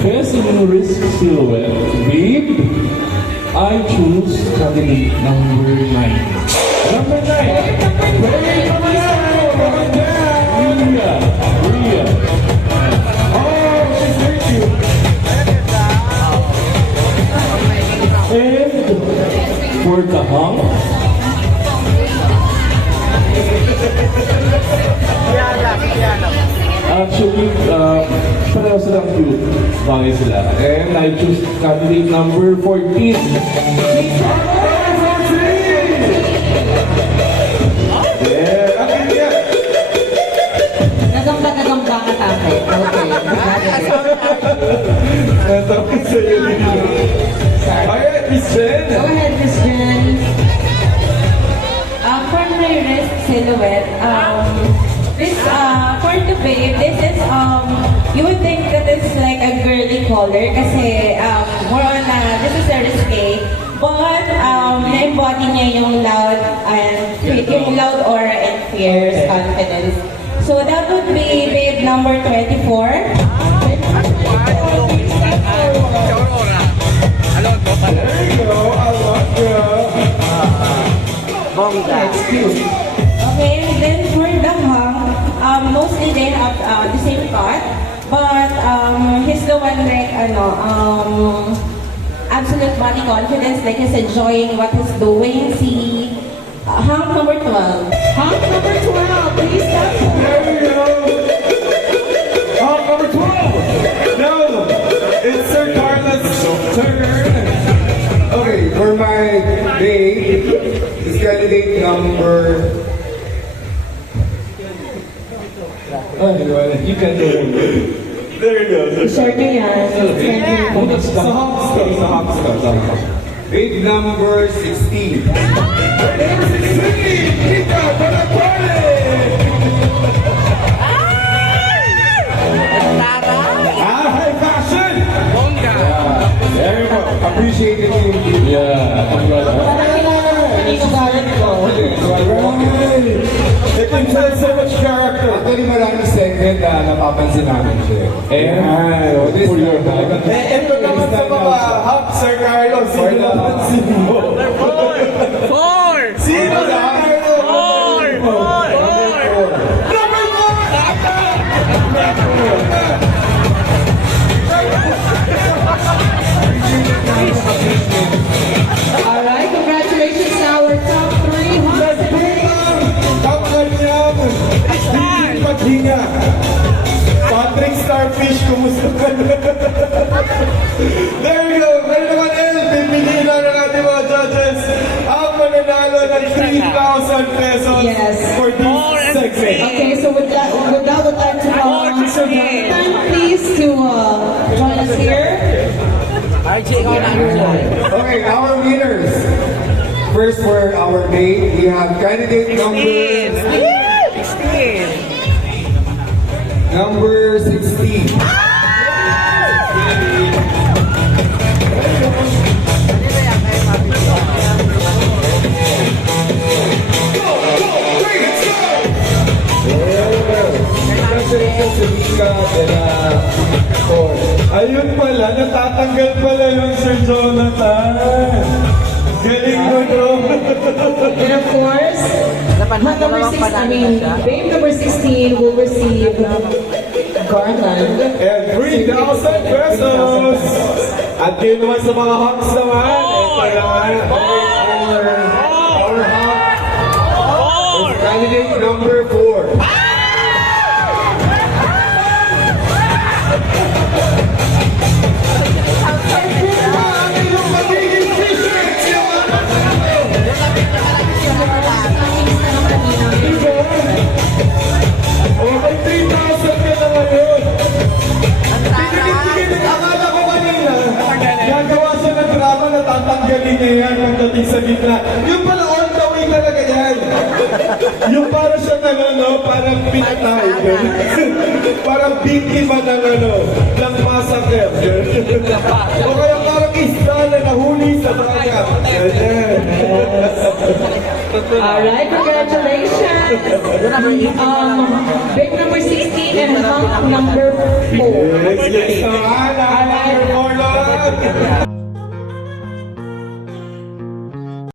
Best Luminous Silhouette, babe, I choose candidate number 9. Number 9! Babe, number 9! Rhea. Oh, she's very cute. And for the hunk, actually, pareho silang cute. Bagay sila. And I choose candidate number 14. Nagamba ka tatay. Okay. Ito kasi yun dito. Alright, Miss Jen. Go ahead, Miss Jen. For my wrist silhouette, this for the babe, this is you would think that it's like a girly color kasi more on this is a risque, but na-embody niya yung loud aura and fierce confidence. So that would be babe number 24. There you go. I love you. That's cute. Okay, and then for the hung, mostly they have the same cut, but he's the one like absolute body confidence, like he's enjoying what he's doing. See, hung number 12. Hunk number 12, please step forward. There we go. Oh, number 12. No, it's Sir Carlos' turn. Okay, for my babe, is candidate number... You can do it. There you go. Short nyo yan. Oh, that's the hops. The hops. Babe number 16. Number 16. Tika, for the party. High fashion. There you go. Appreciate it. Yeah. Parang kailangan kanino galit ko. It contains so much character. Actually, maraming segment na napapansin namin siya. And for your bag. Ito naman sa mga hop, Sir Carlos. Sino napansin mo? Sino Sir Carlos? Number 4! Alright, congratulations to our top 3 Hunks. Paghinga. Patrick Starfish, kumusta ka na? There you go. Meron naman pipiliin lang ng ating mga judges ang mananalo ng 3,000 pesos Yes. for this segment. Okay, so with that, would like to call on Sir Jonathan, please, to join us here. Okay, our winners. First for our babe, we have candidate number 16. Ayun pala, natatanggal pala yung Sir Jonathan. Galing mo, bro. And of course, number 16, babe number 16 will receive garland. And 3,000 pesos! At yun naman sa mga hawks naman, ito naman. Our hawk is candidate number 4. Okay, 3,000 ka na ngayon. Pinigit-tigit, akala ko kanina, gagawa siya ng drama na tatanggalin niya yan pagdating sa gitna. Yung pala all the way talaga yan. Yung para siya parang pinatay. Parang biktima ng massacre. O kaya parang isda na nahuli sa dagat. Alright, congratulations. Big number 16 and hump number 4. Yes, yes. yan.